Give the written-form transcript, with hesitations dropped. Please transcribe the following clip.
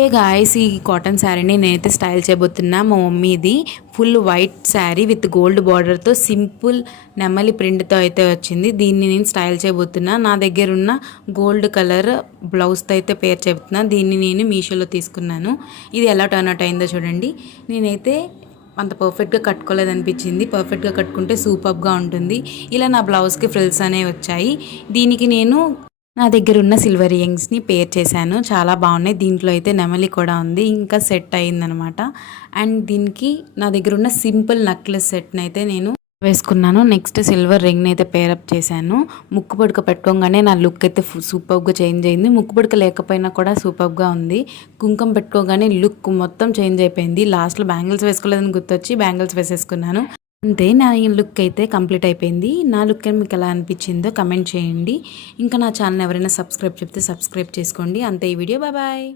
ఏ guys ఈ cotton శారీని నేనైతే స్టైల్ చేయబోతున్నా. మా మమ్మీది full white sari with gold బార్డర్తో సింపుల్ నెమలి ప్రింట్తో అయితే వచ్చింది. దీన్ని నేను స్టైల్ చేయబోతున్నా. నా దగ్గర ఉన్న గోల్డ్ కలర్ బ్లౌజ్తో అయితే పేర్ చెబుతున్నా. దీన్ని నేను మీషోలో తీసుకున్నాను. ఇది ఎలా టర్న్ అవుట్ అయిందో చూడండి. నేనైతే అంత పర్ఫెక్ట్గా కట్టుకోలేదనిపించింది. పర్ఫెక్ట్గా కట్టుకుంటే సూపర్గా ఉంటుంది. ఇలా నా బ్లౌజ్కి ఫ్రిల్స్ అనేవి వచ్చాయి. దీనికి నేను నా దగ్గర ఉన్న సిల్వర్ ఇయరింగ్స్ని పేర్ చేశాను. చాలా బాగున్నాయి. దీంట్లో అయితే నెమలి కూడా ఉంది. ఇంకా సెట్ అయిందనమాట. అండ్ దీనికి నా దగ్గర ఉన్న సింపుల్ నెక్లెస్ సెట్ని అయితే నేను వేసుకున్నాను. నెక్స్ట్ సిల్వర్ రింగ్ని అయితే పేరప్ చేశాను. ముక్కు పుడక పెట్టుకోగానే నా లుక్ అయితే సూపర్గా చేంజ్ అయింది. ముక్కు పుడక లేకపోయినా కూడా సూపర్గా ఉంది. కుంకుమ పెట్టుకోగానే లుక్ మొత్తం చేంజ్ అయిపోయింది. లాస్ట్లో బ్యాంగిల్స్ వేసుకోలేదని గుర్తొచ్చి బ్యాంగిల్స్ వేసేసుకున్నాను. అంతే, నా ఈ లుక్ అయితే కంప్లీట్ అయిపోయింది. నా లుక్ మీకు ఎలా అనిపించిందో కమెంట్ చేయండి. ఇంకా నా ఛానల్ ఎవరైనా సబ్స్క్రైబ్ చెప్తే సబ్స్క్రైబ్ చేసుకోండి. అంతే ఈ వీడియో. బాయ్.